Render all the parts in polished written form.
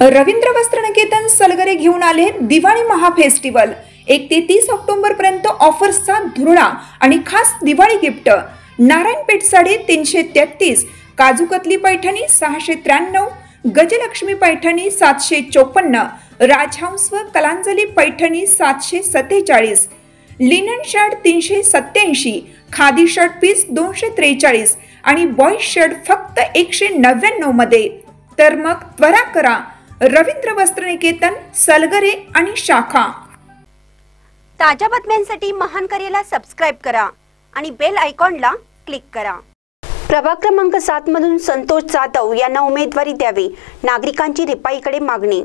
रवींद्र वस्त्रनिकेतन सलगरे घेऊन आले दिवाळी महाफेस्टिवल। 1 ते 30 ऑक्टोबर पर्यंत ऑफर्सचा धुरळा आणि खास दिवाळी गिफ्ट। नारायणपेठ साडी 333, काजूकतली पैठणी 693, गजलक्ष्मी पैठणी 754, राजहंस व कलांजली Paithani 747, linen shirt 387, khadi shirt piece 243 आणि बॉय शर्ट फक्त 199 मध्ये। तर मग त्वरा करा, रवींद्र वस्त्रनिकेतन सलगरे आणि शाखा। ताज्या बातम्यांसाठी महान करेला सबस्क्राइब करा आणि बेल आयकॉनला क्लिक करा। प्रभाग क्रमांक 7 मधून संतोष जाधव यांना उमेदवारी द्यावी, नागरिकांची रिपाईकडे मागणी।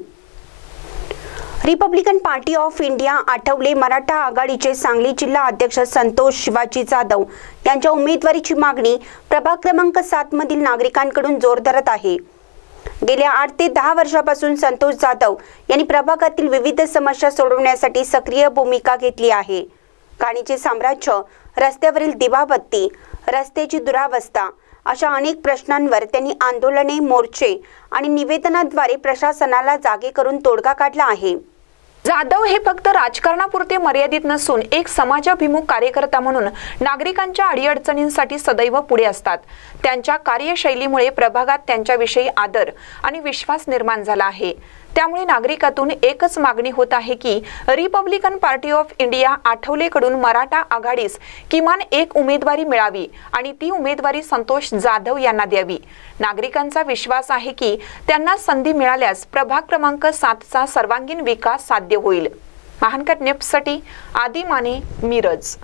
रिपब्लिकन पार्टी ऑफ इंडिया आठवले मराठा आघाडीचे सांगली जिल्हा अध्यक्ष संतोष शिवाजी जाधव यांच्या उमेदवारीची मागणी प्रभाग क्रमांक 7 मधील नागरिकांकडून जोर धरत आहे। गेल्या 8 ते 10 वर्षांपासून संतोष जाधव यांनी प्रभागातील विविध समस्या सोडवण्यासाठी सक्रिय भूमिका घेतली आहे। घाणीचे साम्राज्य, रस्त्यावरील दिवाबत्ती, रस्त्याची दुरावस्था अशा अनेक प्रश्नांवर त्यांनी आंदोलने, मोर्चे आणि निवेदनाद्वारे प्रशासनाला जागे करून तोडगा काढला आहे। जाधव हे फक्त राजकारणापुरते मर्यादित नसून एक समाजाभिमुख कार्यकर्ता म्हणून नागरिकांच्या अडीअडचणींसाठी सदैव पुढे असतात। त्यांच्या कार्यशैलीमुळे प्रभागात त्यांच्याविषयी आदर आणि विश्वास निर्माण झाला आहे। त्यामुळे नागरिकातून एकच मागणी होत आहे की रिपब्लिकन पार्टी ऑफ इंडिया आठवलेकडून मराठा आघाडीस किमान एक उमेदवारी मिळावी आणि ती उमेदवारी संतोष जाधव यांना द्यावी। नागरिकांचा विश्वास आहे की त्यांना संधी मिळाल्यास प्रभाग क्रमांक 7 चा सर्वांगीण विकास साध्य होईल। महानकर न्यूजसाठी आदी माने, मिरज।